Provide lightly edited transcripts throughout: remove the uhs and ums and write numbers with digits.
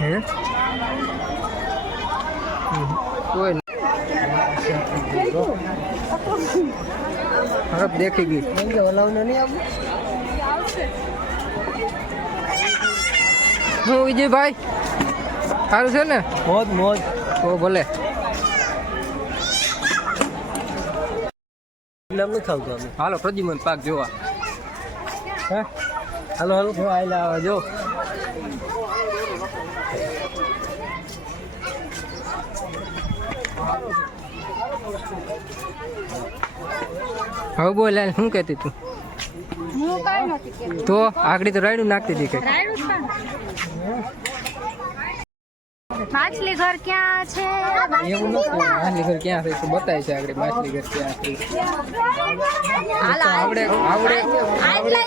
હે કોઈ હરફ દેખી ગઈ ઓલાવને નહીં આવું હું વિજયભાઈ સારું છે ને મોજ મોજ તો ભલે હાલો પ્રદ્યુમન પાક જોવા હે હાલો હાલો આયલા જો હવે બોલ શું કહેતી તું હું કાઈ નથી કહેતી તો આગળ તો રાયડું નાખતી હતી કે માછલી ઘર ક્યાં છે એવું નથી માછલી ઘર ક્યાં છે તો બતાય છે આગળ માછલી ઘર ક્યાં છે આવડે આવડે આવડે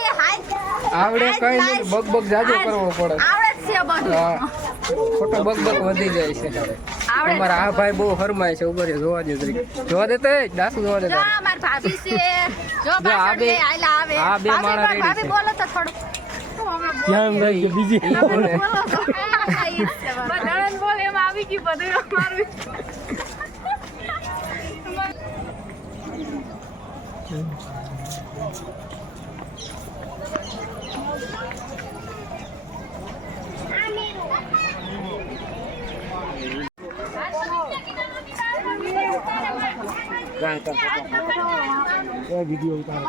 આવડે કઈ નહીં બગ બગ જાજો કરવો પડે ખોટો બગ બગ વધી જાય છે અમારા આ ભાઈ બહુ હરમાય છે ઉભર જોવા દે જોવા દે તો દાસુ જોવા દે અમાર ભાભી છે જો આ બે માણસ રેડી છે બોલો તો થોડું ધ્યાન રાખજો બીજી બોલે બધાને બોલે એમ આવી ગઈ બધું અમારું વિડીયો ઉતારો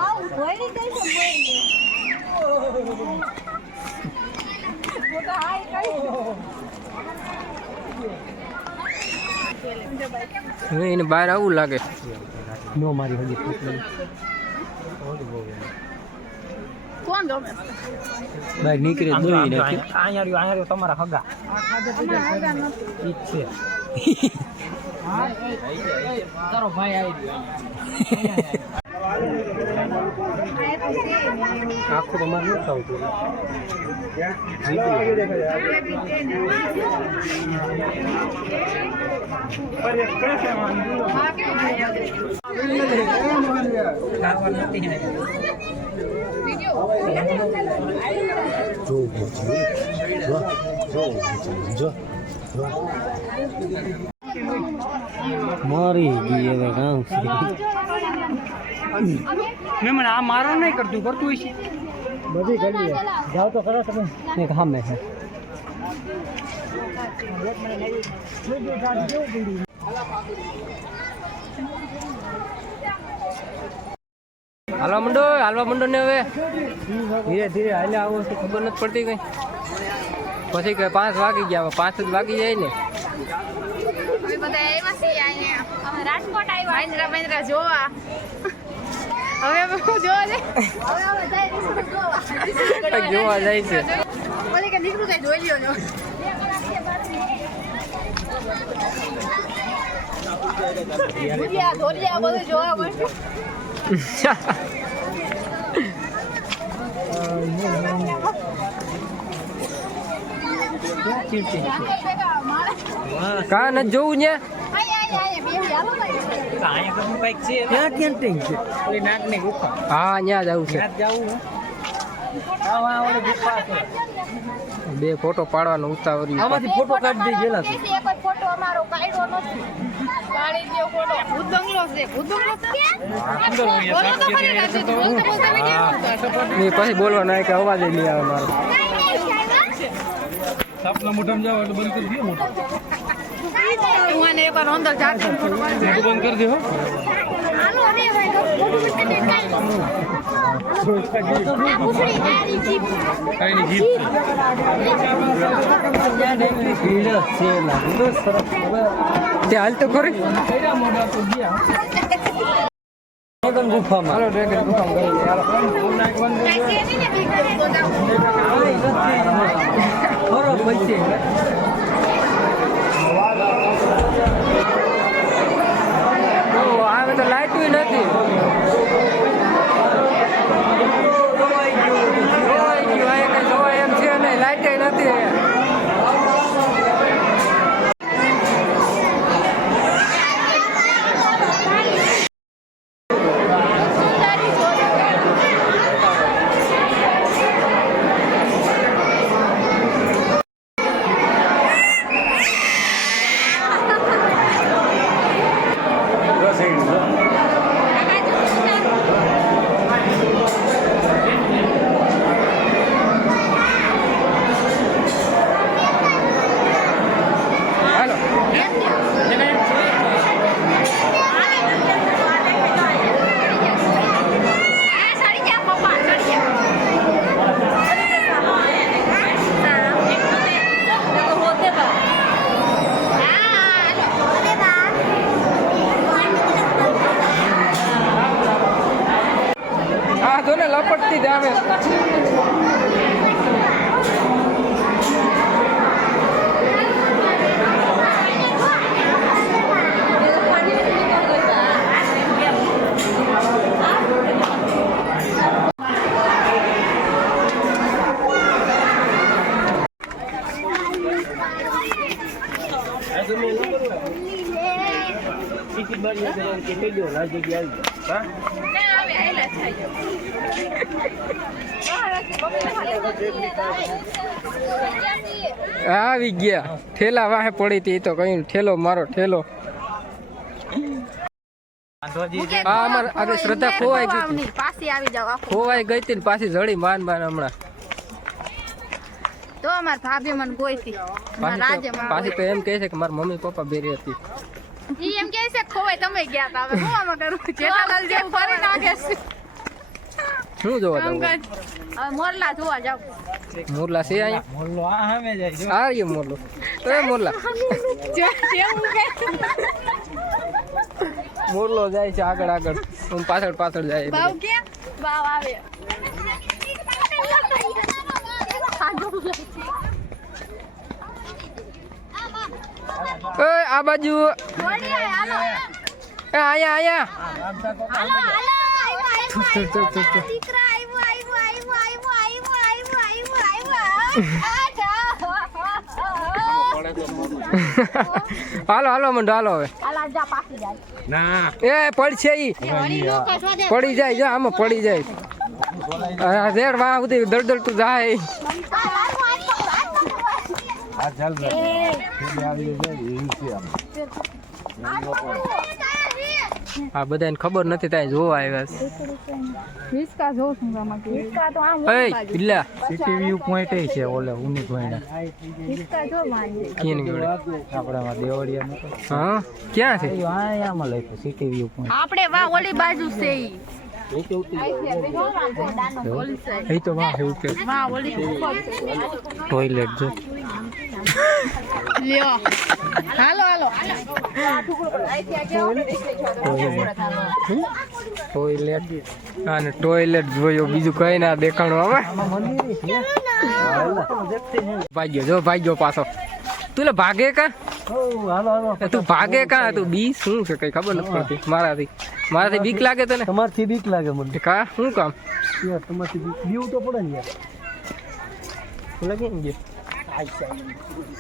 એને બહાર આવું લાગે નો મારી હજી કોણ ગમે બહાર નીકળે દોઈ નથી અહીંયા તમારા હગા ઈ છે તારો ભાઈ આવી આખું તમારે નથી આવતું મારી ગઈ હવે કામ મેં મને આ મારો નહીં કરતું હોય છે બધી કરી જાવ તો ખરા તમે એક સામે છે હાલવા મંડો ને હવે ધીરે ધીરે હાલે આવો છે ખબર નથી પડતી કઈ પછી કે 5 વાગી ગયા 5 જ વાગી જાય ને રાજકોટ આવ્યા મહેન્દ્રા જોવા હવે જોવા જોવા જાય છે બોલે કે નીકળું કઈ જોઈ લ્યો જો ધોરિયા બધું જોવા મળશે કા ન જોવું ને ક્યાં કેન્ટીન છે ઓલી નાકની ગુફા હા ત્યાં જવું છે બે ફોટો પાડવાનો ઉતાવળ આમાંથી ફોટો કાઢી દઈ ગયેલા છે કોઈ ફોટો અમારો કાઢ્યો નથી પાડી દયો ફોટો ભૂત બંગલો છે ભૂત બંગલો બોલો તો ખરી રાજુ એ પછી બોલવાનું કે અવાજ નહીં આવે મારો સપના મોઢામાં જાવ એટલે બંધ કરી દો મોઢું હું આને એકવાર અંદર જાતે ફોટો પાડી બંધ કરી દો હાલો રે ભાઈ ફોટો મત કાઈ ની જીત તે હાલ તો ખરી ગુફામાં હાલો ડ્રેગન ગુફામાં ગઈ હાલો આવે તો લાઈટ નથી જોવાય એમ છે નહીં લાઈટ નથી આવે આયલા થાય આવી ગયા ઠેલા વાહે પડી હતી તો કઈ ઠેલો મારો ઠેલો હા અમાર આગળ શ્રદ્ધા ખોવાઈ ગઈ હતી. પાછી આવી જાવ ખોવાઈ ગઈ હતી ને પાછી જડી માન હમણાં તો અમાર ભાભી મને ગોઈતી પાછી તો એમ કહે છે કે મારા મમ્મી પપ્પા બેરી હતી ઈ એમ કહે છે ખોવાય તમે ગયા તા હવે હું આમાં કરું જેઠાલાલ જે ફરી નાખે છે શું જોવા જાવ હવે મોરલા જોવા જાવ મોરલા છે અહીંયા મોરલો આ સામે જાય જો આ રહ્યો મોરલો એ મોરલા જેવું કે મોરલો જાય છે આગળ આગળ હું પાછળ પાછળ જાય બાવ કે બાવ આવે ઓય આ બાજુ વળી હાલો એ અહીંયા હાલો હાલો ચલ, ચલ, ચલ, ચલ. દીકરા આવ્યો હાલો હાલો મંડો હાલો હવે હાલા જા પાછી જાય એ પડશે ઈ પડી જાય જો આમાં પડી જાય રેડ વાહ સુધી દળદળતું જાય આ બધાને ખબર નથી ત્યાં જોવા આવ્યા છે હિસકા જોઉં છું આમાં હિસકા તો આમ એ બિલ્લા સિટી વ્યૂ પોઈન્ટ છે ઓલે ઉની પોઈન્ટ હિસકા જો માની કેન ગયો આપણામાં દેવળિયા નતો હા ક્યાં છે આયામાં લખ્યું સિટી વ્યૂ પોઈન્ટ આપણે વા ઓલી બાજુ છે ઈ એ તો વાહ એવું કે વા ઓલી ટોયલેટ જો લ્યો હાલો હાલો ટોયલેટ અને ટોયલેટ જોયો બીજું કઈ ના દેખાણું હવે ભાગ્યો જો ભાગ્યો પાછો તું ભાગે કા તું ભાગે કા તું બી શું છે કઈ ખબર નથી પડતી મારાથી બીક લાગે તને તમારથી બીક લાગે મને કા શું કામ યાર તમારથી બીક તો પડે ને યાર લાગે ને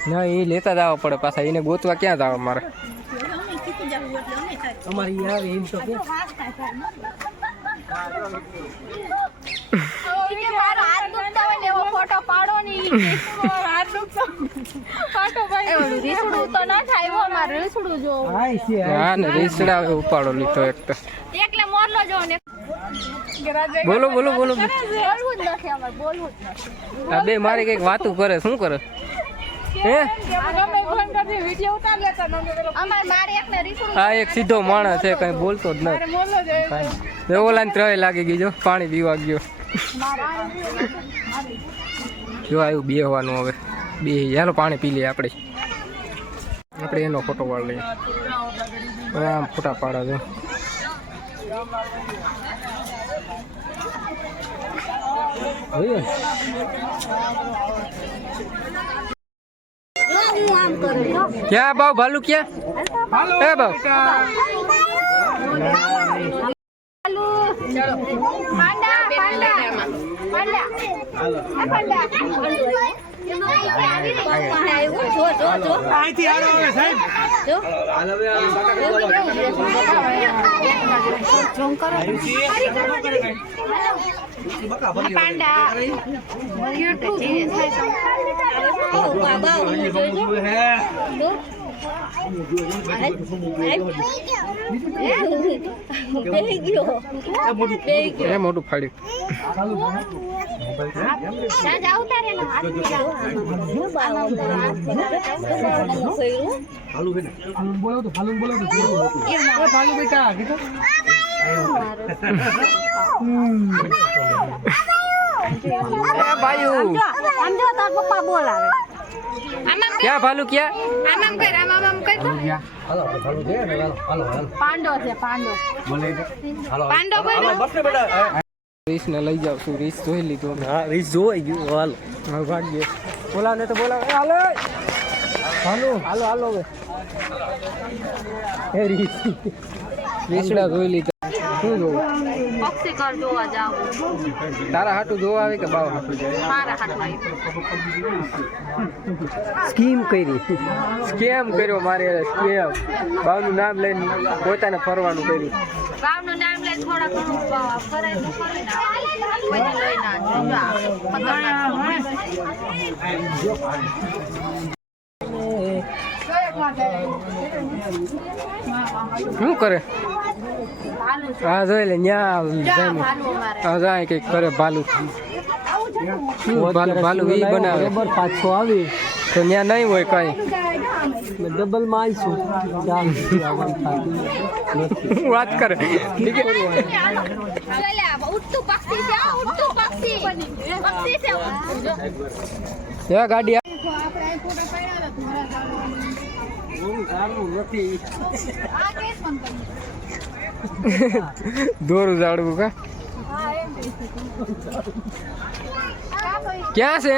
ના એ લેતા જવા પડે પાછા એને ગોતવા ક્યાં જવા મારે અમારી આવે એમ તો કે ફોટો પાડો ને હાથ દુખતો ફોટો પાડો રીસડું તો ના થાય હો મારે રીસડું જો આય છે હા ને રીસડા ઉપાડો લીધો એક તો એકલે મોરલો જો ને બોલો બોલો બોલો બોલવું જ નથી અમારે બોલવું જ નથી આ બે મારી કઈક વાતું કરે શું કરે હે અમારે મારે એકને રીસડું આ એક સીધો માણસ છે કઈ બોલતો જ નથી ઓલા ને ત્રય લાગી ગઈ જો પાણી પીવા ગયો જો આવ્યું બે હોવાનું હવે બે ચાલો પાણી પી લઈએ આપણે એનો ફોટો પાડ લઈએ હવે આમ ફોટા પાડા જો ક્યાં બાવ ભાલુ ક્યાં હે બાવ પાંડા પાંડા પાંડા પાંડા મોટું ફાડ્યું પપ્પા બોલાવે ક્યાં ભાલુ ક્યાં આમ કર આમ કર પાંડો છે પાંડો પાંડો બોલો રીસ ને લઈ જાવ છું રીસ જોઈ લીધું હા રીસ જોઈ ગયું હાલો હવે ભાગ્ય બોલાવ ને તો બોલાવ હાલો હાલો હાલો હાલો હવે એ રીસડા જોઈ લીધા શું જોવું પક્ષી ઘર જોવા જાવ તારા હાટું જોવા આવે કે બાવ હાટું મારા હાથમાં સ્કીમ કરી સ્કેમ કર્યો મારે સ્કેમ બાવનું નામ લઈને પોતાને ફરવાનું કર્યું ગામનું નામ લઈને થોડા ઘણું ફરાય તો કરી ના કોઈ લઈ ના શું કરે હા જોઈ લે ન્યા હા જાય કઈક કરે ભાલું ભાલું ભાલું ઈ બનાવે બરાબર પાછો આવી તો ન્યા નહીં હોય કઈ ડબલ માં આવીશું વાત કરે ઠીક છે ઉઠતું પક્ષી છે ઉઠતું પક્ષી પક્ષી છે ગાડી આપણે ફોટો પાડ્યા નથી આ કેસ પણ દોરું જાડવું કા ક્યાં છે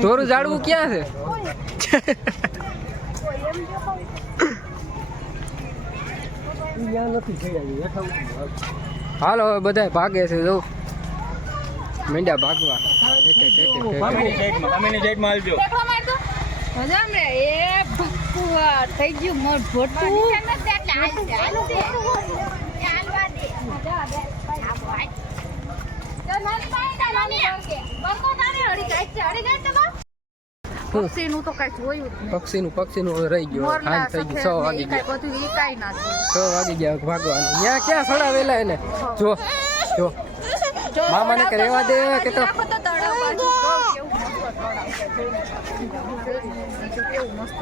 દોરું જાડવું ક્યાં છે નથી થઈ હાલો હવે બધા ભાગે છે જો મીંડા ભાગવા થઈ ગયું મોટ ભોટું પક્ષીનું તો કઈ જોયું પક્ષીનું હવે રહી ગયું હાલ થઈ ગયું 6 વાગી ગયા બધું ઈ કાઈ ના 6 વાગી ગયા ભાગવાનું ત્યાં ક્યાં સડાવેલા એને જો જો મામાને કે રહેવા દે કે તો તળાવ બાજુ કેવું મસ્ત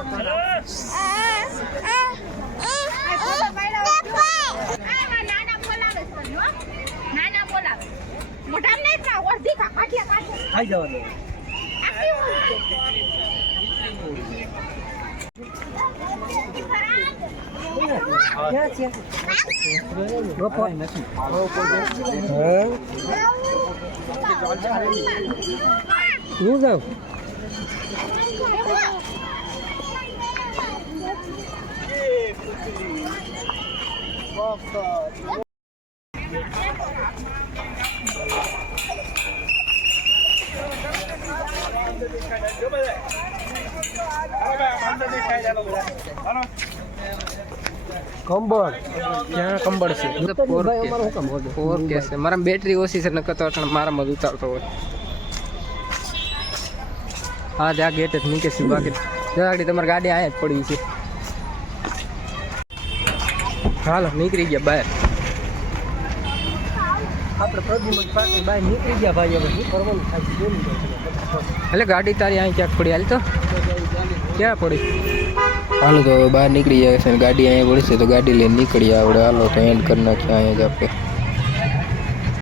ખાઈ જવાનું હું જાઉં કંબળ ક્યાં કંબળ છે 4K છે મારા બેટરી ઓછી છે નકર તો મારામાં જ ઉતારતો હોય હા ત્યાં ગેટ જ નીચે છે બાકી જગાડી તમારી ગાડી અહીંયા જ પડી છે હાલો નીકળી ગયા બહાર આપણે પ્રદ્યુમન પાર્કની બહાર નીકળી ગયા ભાઈ હવે શું કરવાનું થાય છે જોઈ લીધું એટલે ગાડી તારી અહીં ક્યાંક પડી હાલ તો ક્યાં પડી હાલો તો હવે બહાર નીકળી જાય છે ગાડી અહીંયા પડી છે તો ગાડી લઈને નીકળી આવડે હાલો તો એન્ડ કરી નાખ્યા અહીંયા જ આપણે